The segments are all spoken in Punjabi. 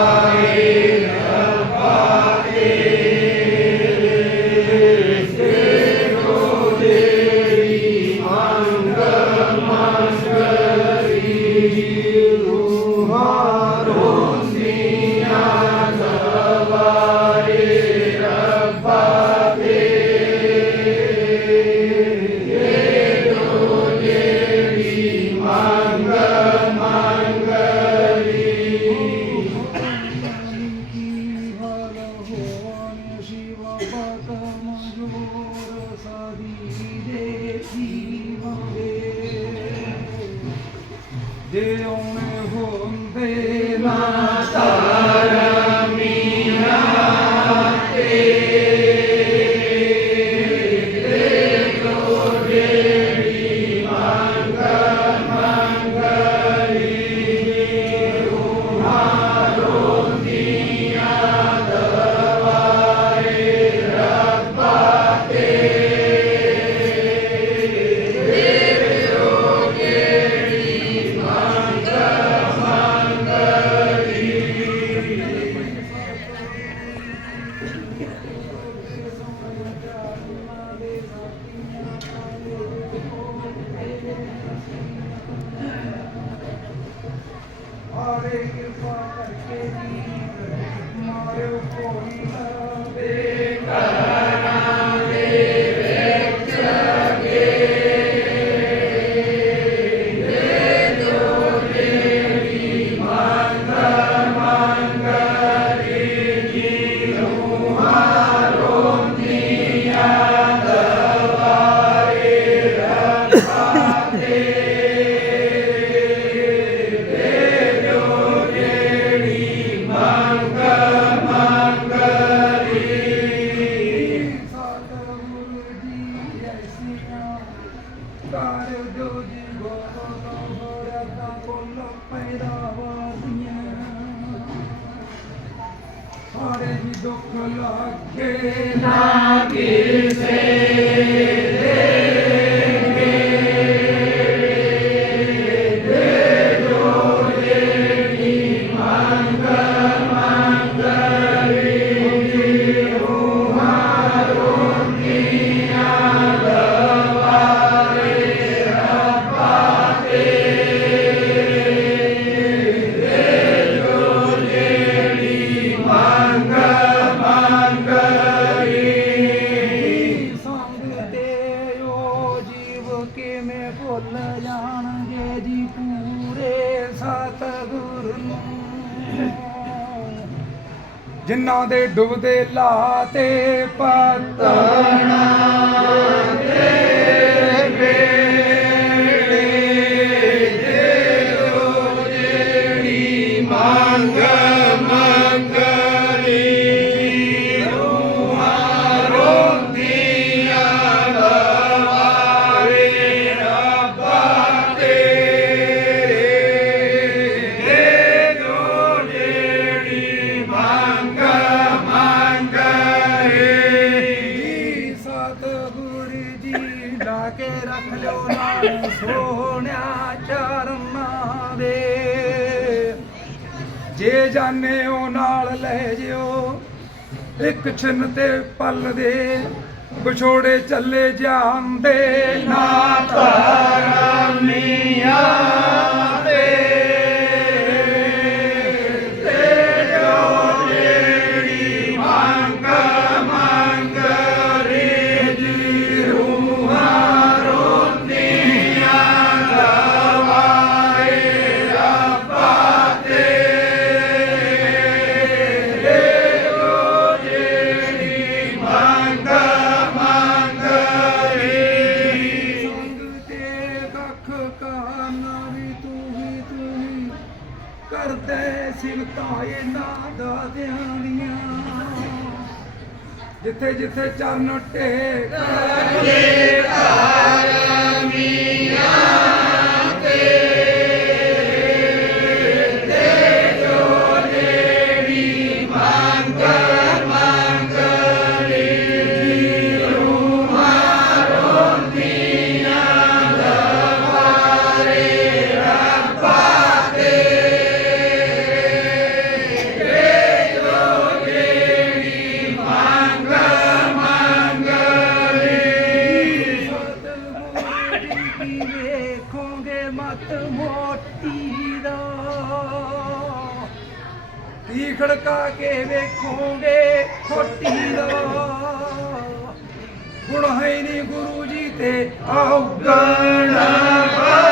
Amém. ਜੇ ਆਉਣੇ ਹੁੰਦੇ ਨਾ ਆਰੇ ਕਿਰਪਾ ਕਰਕੇ ਜੀ ਮਾਰਿਓ ਕੋਈ ਨਾ ਦੇ ਸਾਰੇ ਜੀ ਦੁੱਖ ਲਾਗੇ ਸਤਿਗੁਰ ਨੂੰ। ਜਿਨ੍ਹਾਂ ਦੇ ਡੁੱਬਦੇ ਲਾਤੇ ਪਤਣਾ ਜੀ ਰੱਖ ਲਿਓ ਨਾਲ ਸੋਹਣਿਆ ਚਰਨਾਂ ਦੇ। ਜੇ ਜਾਣੇ ਉਹ ਨਾਲ ਲੈ ਜਿਓ, ਇੱਕ ਛਿਨ ਤੇ ਪਲ ਦੇ। ਵਿਛੋੜੇ ਚੱਲੇ ਜਾਂਦੇ, ਨਾ ਧਰਮੀਆਂ ਦੇ ਤੇ ਕੱਖ ਵੀ ਤੂੰ ਹੀ ਤੂੰ ਹੀ ਕਰਦੇ ਸਿਵਤਾਂ ਇਹਨਾਂ ਦਾਦਿਆਂ ਦੀਆਂ। ਜਿੱਥੇ ਜਿੱਥੇ ਚਰਨ ਟੇਕ ਤੀ ਖੜਕਾ ਕੇ ਵੇਖੋਗੇ ਖੋਟੀ ਦਾ। ਗੁਣ ਹੈ ਨੀ ਗੁਰੂ ਜੀ ਤੇ ਔਗਣ ਬਾਤੇ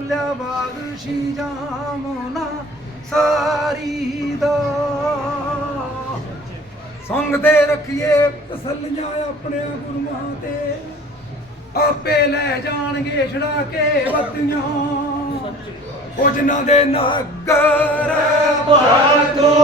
ਬੋਲਿਆ ਬਾਗਸ਼ੀ ਜਾਮਨਾ ਸਾਰੀ ਦਾ। ਸੰਗ ਰੱਖੀਏ, ਤਸੱਲੀਆਂ ਆਪਣੇ ਗੁਰੂਆਂ ਤੇ। ਆਪੇ ਲੈ ਜਾਣਗੇ ਛੜਾ ਕੇ ਬੱਤੀਆਂ। ਉਹ ਜਿਨ੍ਹਾਂ ਦੇ ਨਾਗਰ ਬਾਤੋ